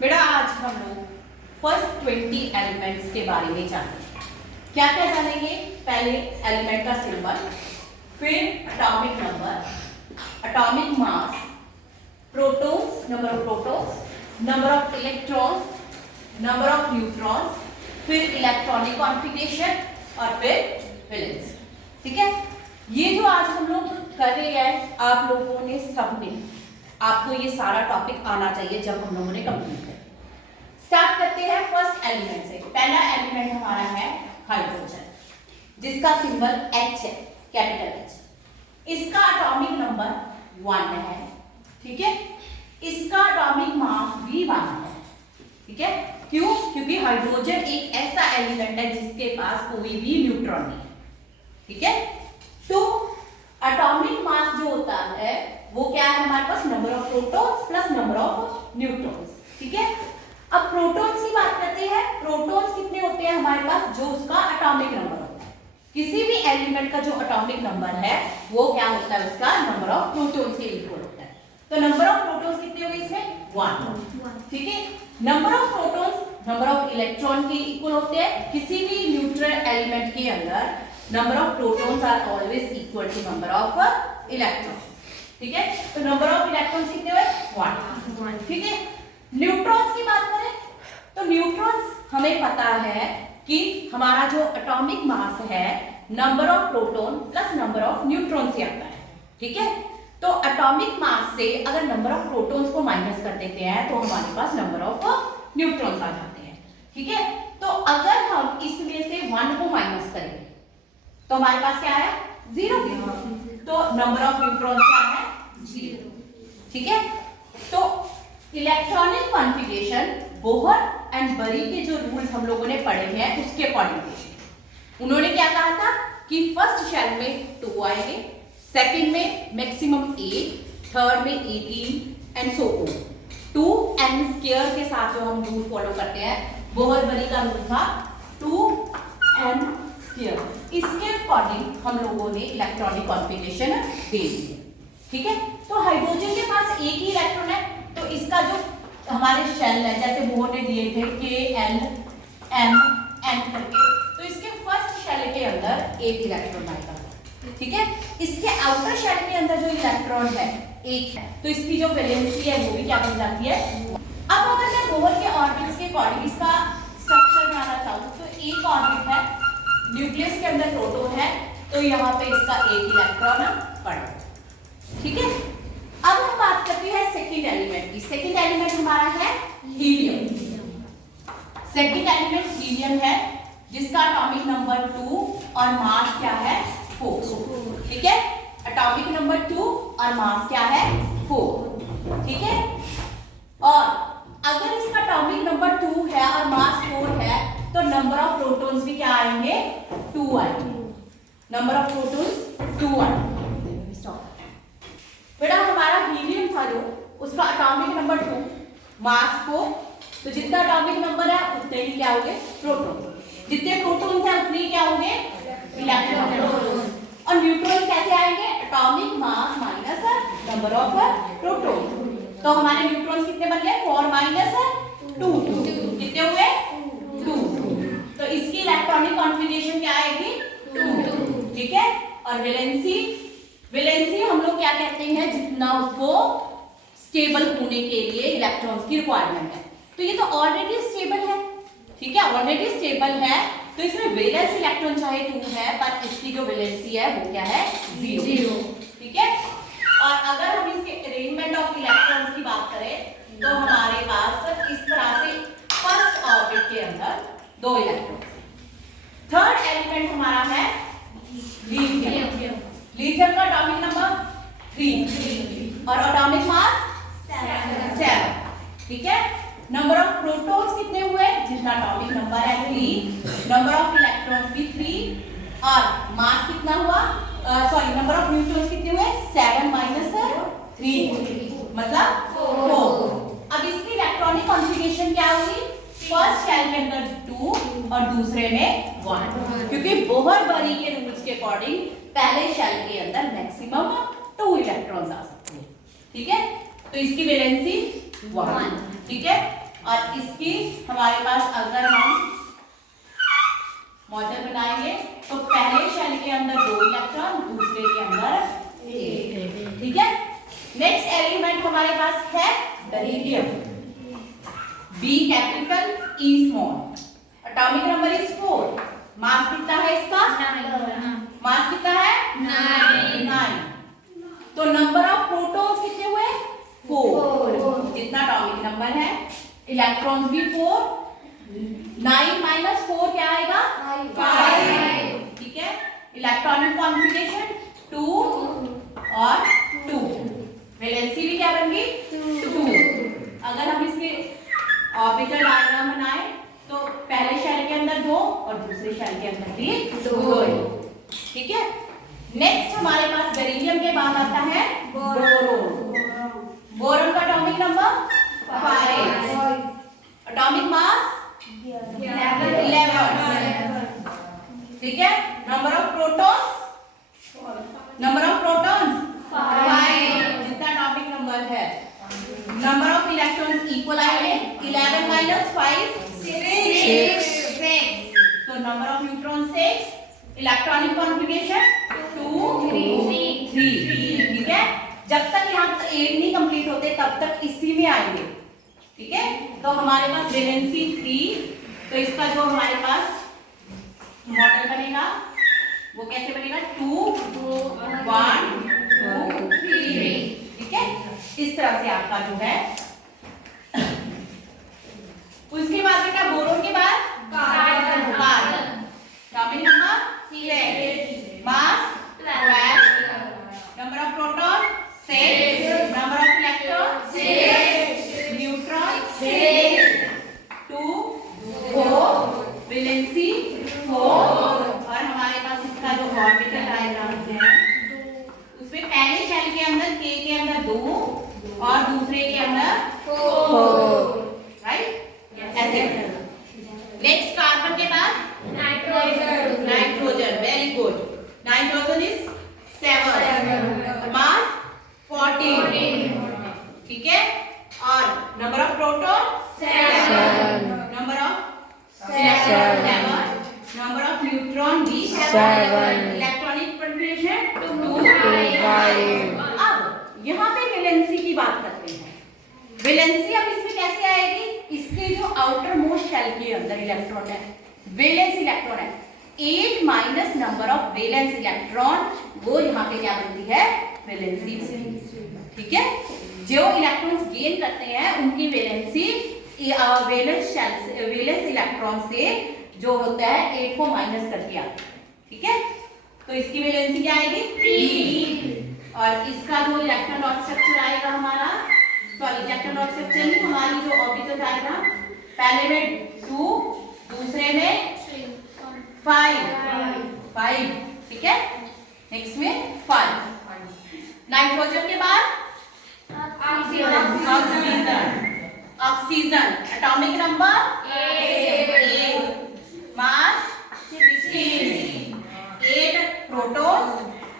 बेटा आज हम लोग फर्स्ट 20 एलिमेंट्स के बारे में जानेंगे। क्या क्या जानेंगे? पहले एलिमेंट का सिंबल, फिर atomic number, atomic mass, protons, number of protons, number of electrons, number of neutrons, फिर इलेक्ट्रॉनिक कॉन्फ़िगरेशन और फिर वैलेंसी। ठीक है, ये जो आज हम लोग कर रहे हैं, आप लोगों ने सबने, आपको ये सारा टॉपिक आना चाहिए जब हम लोगों ने कंप्लीट कर। स्टार्ट करते हैं फर्स्ट एलिमेंट से। पहला एलिमेंट हमारा है हाइड्रोजन, जिसका सिंबल H है, कैपिटल H। इसका एटॉमिक नंबर 1 है। ठीक है, इसका एटॉमिक मास भी 1 है। ठीक है, क्यों? क्योंकि हाइड्रोजन एक ऐसा एलिमेंट है जिसके पास कोई भी न्यूट्रॉन नहीं है। ठीक है, तो एटॉमिक मास जो होता है वो क्या है हमारे पास? Number of protons plus number of neutrons. ठीक है, अब प्रोटॉन्स की बात करते हैं। प्रोटॉन्स कितने होते हैं हमारे पास? जो उसका एटॉमिक नंबर होता है, किसी भी एलिमेंट का जो एटॉमिक नंबर है वो क्या होता है? उसका नंबर ऑफ प्रोटॉन्स के इक्वल होता है। तो नंबर ऑफ प्रोटॉन्स कितने हो गए इसमें? 1। ठीक है, number of protons number of electron के इक्वल होते हैं। किसी भी न्यूट्रल एलिमेंट के अंदर number of protons are always equal to number of electrons. ठीक है, तो नंबर ऑफ इलेक्ट्रॉन्स कितने हुए? 1। ठीक है, न्यूट्रॉन्स की बात करें तो न्यूट्रॉन्स हमें पता है कि हमारा जो एटॉमिक मास है number of proton plus number of neutron से आता है। ठीक है, तो एटॉमिक मास से अगर नंबर ऑफ प्रोटॉन्स को माइनस कर देते हैं तो हमारे पास नंबर ऑफ न्यूट्रॉन्स आ जाते हैं। ठीक है, तो अगर हम इसमें से 1 को माइनस करें तो हमारे पास क्या है? 0। तो नंबर ऑफ न्यूट्रॉन्स क्या है? 0। ठीक है, तो इलेक्ट्रॉनिक कॉन्फ़िगरेशन बोहर एंड बरी के जो रूल्स हम लोगों ने पढ़े हैं उसके अकॉर्डिंग उन्होंने क्या कहा था कि फर्स्ट शेल में 2 आएंगे, सेकंड में मैक्सिमम 8, थर्ड में 18 एंड सो ऑन। 2n² के साथ जो हम रूल फॉलो करते हैं, बोहर बरी का रूल था 2n²। इसके अकॉर्डिंग हम लोगों ने इलेक्ट्रॉनिक कॉन्फ़िगरेशन दे दी है। ठीक है, तो हाइड्रोजन के पास एक ही इलेक्ट्रॉन है, तो इसका जो हमारे शेल है जैसे बोहर ने दिए थे K, L, M, N करके, तो इसके फर्स्ट शेल के अंदर एक इलेक्ट्रॉन आएगा। ठीक है, इसके आउटर शेल के अंदर जो इलेक्ट्रॉन है एक है, तो इसकी जो वैलेंसी है वो भी क्या बन जाती है? अब अगर मैं बोहर के ऑर्बिट्स के अकॉर्डिंग इसका स्ट्रक्चर बनाना चाहूँ तो एक ऑर्बिट है, न्यूक्लियस के अंदर प्रोटॉन है, तो यहाँ पे इसका एक इलेक्ट्रॉन पड़ा। ठीक है, अब हम बात करते हैं सेकंड एलिमेंट की। सेकंड एलिमेंट हमारा है हीलियम। सेकंड एलिमेंट हीलियम है जिसका एटॉमिक नंबर 2 और मास क्या है? 4। ठीक है, एटॉमिक नंबर 2 और मास क्या है? 4। ठीक है, और अगर इसका एटॉमिक नंबर 2 है और मास 4 है तो नंबर ऑफ प्रोटॉन्स भी क्या आएंगे? 2 आएंगे। नंबर ऑफ प्रोटॉन्स 2 आएंगे। बेटा हमारा हीलियम था जो, उसका एटॉमिक नंबर 2, मास 4, तो जितना एटॉमिक नंबर है उतने ही क्या होंगे? प्रोटॉन। जितने प्रोटॉन्स हैं उतने ही क्या होंगे? इलेक्ट्रॉन। और न्यूट्रॉन्स कैसे आएंगे? Atomic mass minus number of proton. तो हमारे न्यूट्रॉन्स कितने बन गए? 4 - 2। कितने हुए? 2। तो इसकी इलेक्ट्रॉनिक कॉन्फ़िगरेशन क्या आएगी? 2। ठीक है, और वैलेंसी हम लोग क्या कहते हैं? जितना उसको स्टेबल होने के लिए इलेक्ट्रॉन्स की रिक्वायरमेंट है, तो ये तो ऑलरेडी स्टेबल है। ठीक है, ऑलरेडी स्टेबल है, तो इसमें वैलेंस इलेक्ट्रॉन चाहे 2 है पर इसकी जो वैलेंसी है वो क्या है? 0। ठीक है, और अगर हम इसके अरेंजमेंट ऑफ इलेक्ट्रॉन्स की बात करें तो हमारे पास इस तरह से फर्स्ट ऑर्बिट के अंदर 2 इलेक्ट्रॉन। थर्ड एलिमेंट हमारा है लिथियम। लिथियम का एटॉमिक नंबर 3 और एटॉमिक मास 7। ठीक है, नंबर ऑफ प्रोटॉन्स कितने हुए? जितना एटॉमिक नंबर है 3, नंबर ऑफ इलेक्ट्रॉन्स भी 3, और मास कितना हुआ? सॉरी, नंबर ऑफ न्यूट्रॉन्स कितने हुए? 7 - 3 मतलब 4। अब इसकी इलेक्ट्रॉनिक कॉन्फ़िगरेशन क्या होगी? फर्स्ट शेल के अंदर 2 और दूसरे में 1, क्योंकि बोहर बरी के रूल्स के अकॉर्डिंग पहले शेल के अंदर मैक्सिमम 2 इलेक्ट्रॉन्स आ सकते हैं। ठीक है, तो इसकी वैलेंसी 1। ठीक है, और इसकी हमारे पास अगर हम मॉडल बनाएंगे तो पहले शेल के अंदर 2 इलेक्ट्रॉन, दूसरे के अंदर 1। ठीक है। नेक्स्ट एलिमेंट हमारे पास है beryllium. B capital E small. Atomic number is 4। मास कितना है इसका? 9। मास कितना है? 9। तो नंबर ऑफ प्रोटॉन्स कितने हुए? 4। जितना एटॉमिक नंबर है, इलेक्ट्रॉन्स भी 4। 9 माइनस 4 क्या आएगा? 5। ठीक है। इलेक्ट्रॉनिक कॉन्फ़िगरेशन 2 और 2। वैलेंसी भी क्या बन गई? 2। अगर हम इसके ऑर्बिटल डायग्राम बनाए तो पहले शेल के अंदर 2 और दूसरे शेल के अंदर भी 2। ठीक है। नेक्स्ट हमारे पास बेरिलियम के बाद आता है बोरोन। बोरोन का एटॉमिक नंबर 5। Atomic mass 11। ठीक है। Number of protons 5। जितना एटॉमिक नंबर है। नंबर ऑफ इलेक्ट्रॉन्स इक्वल आएंगे। 11 माइनस 5 6। तो number of neutron 6। Electronic configuration 2 3। ठीक है। जब तक यहाँ 8 नहीं कंप्लीट होते तब तक इसी में आएंगे। ठीक है। तो हमारे पास वैलेंसी 3। तो इसका जो हमारे पास मॉडल बनेगा वो कैसे बनेगा? 2 1 2 3। ठीक है। इस तरह से आपका जो है। उसके बाद बेटा बोरोन के बाद carbon. Atomic number 6। Mass 12। Number of proton 6। Number of electron 6। Neutron 6। 2 4। Valency 4। और हमारे पास इसका जो ऑर्बिटल डायग्राम है उसमें पहले शेल के अंदर K के अंदर 2 और दूसरे के अंदर 4। राइट? ऐसे। नेक्स्ट कार्बन के बाद nitrogen. Very good. Nitrogen is 7। मास 14। ठीक है। और number of proton 7। Number of 7। Number of neutron भी 7। Electronic configuration 2 5। अब यहाँ पे वैलेंसी की बात करते हैं। वैलेंसी अब इसमें कैसे आएगी? इसके जो आउटर मोस्ट शेल के अंदर इलेक्ट्रॉन है, वैलेंस इलेक्ट्रॉन है, 8 minus number of valence electron, वो यहाँ पे क्या बनती है? वैलेंसी। ठीक है। जो इलेक्ट्रॉन्स गेन करते हैं उनकी वैलेंसी वैलेंस इलेक्ट्रॉन से जो होता है 8 को माइनस कर दिया। ठीक है। तो इसकी वैलेंसी क्या आएगी? 3। और इसका जो इलेक्ट्रॉन डॉट स्ट्रक्चर आएगा हमारा, सॉरी इलेक्ट्रॉन डॉट स्ट्रक्चर नहीं, हमारी जो ऑर्बिटल आएगा, पहले में 2, दूसरे में 5। ठीक है। नेक्स्ट में 5। नाइट्रोजन के बाद ऑक्सीजन। Atomic number 8। मास 16। 8 प्रोटॉन,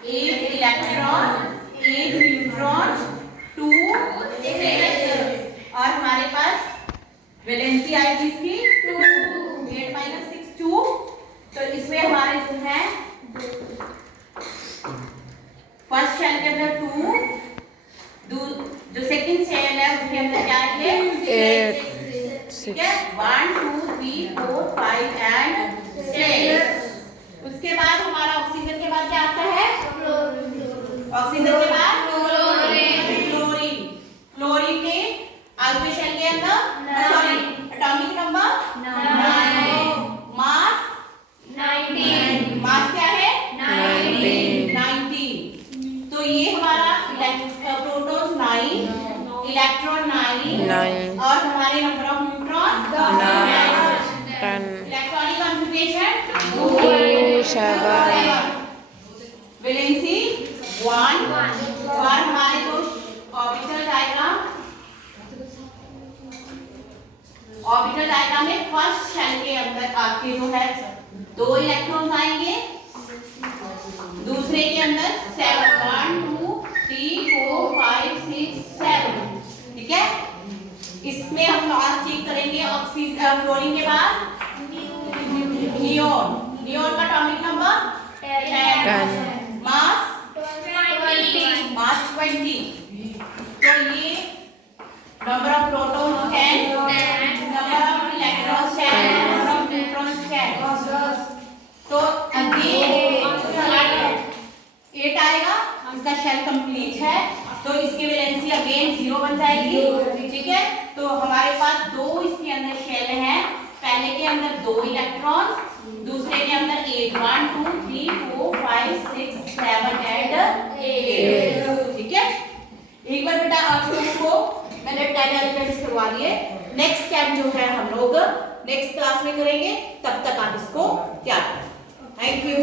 8 इलेक्ट्रॉन, 8 न्यूट्रॉन, 2 6। और हमारे पास वैलेंसी आएगी इसकी 2। 8 माइनस 6 2। तो इसमें हमारे जो है फर्स्ट शेल के अंदर 2, जो सेकंड शेल है उसके अंदर क्या है? 8। ठीक है। 1 2 3 4 5 एंड 6। उसके बाद हमारा ऑक्सीजन के बाद क्या आता है? ऑक्सीजन के बाद क्लोरीन। क्लोरीन के अल्फा शेल के अंदर, सॉरी एटॉमिक नंबर 9। मास 19। मास क्या है? 19। तो ये हमारा प्रोटॉन्स 9, इलेक्ट्रॉन 9 और हमारे number of neutron 10। Electronic configuration 2 7। Valency 1। और हमारे जो ऑर्बिटल डायग्राम में फर्स्ट शेल के अंदर आपके जो है 2 इलेक्ट्रॉन्स आएंगे, दूसरे के अंदर 7 1 2 3 4 5 6 7। ठीक है। इसमें हम लास्ट चेक करेंगे ऑक्सीजन फ्लोरीन के बाद नियोन। नियोन का एटॉमिक नंबर 10, मास 20। तो ये number of protons 10, number of electrons 10, number of neutrons 10। तो अगेन 8 आएगा, इसका शेल कंप्लीट है तो इसकी वैलेंसी अगेन 0 बन जाएगी। ठीक है, तो हमारे पास दो इसके अंदर शेल हैं, पहले के अंदर 2 इलेक्ट्रॉन्स, दूसरे के अंदर 8, 1 2 3 4 5 6 7 एंड 8। ठीक है, एक बार बेटा आप लोगों को मैंने 10 एलिमेंट्स करवा दिए। नेक्स्ट स्टेप जो है हम लोग नेक्स्ट क्लास में करेंगे, तब तक आप इसको याद करें। Thank you.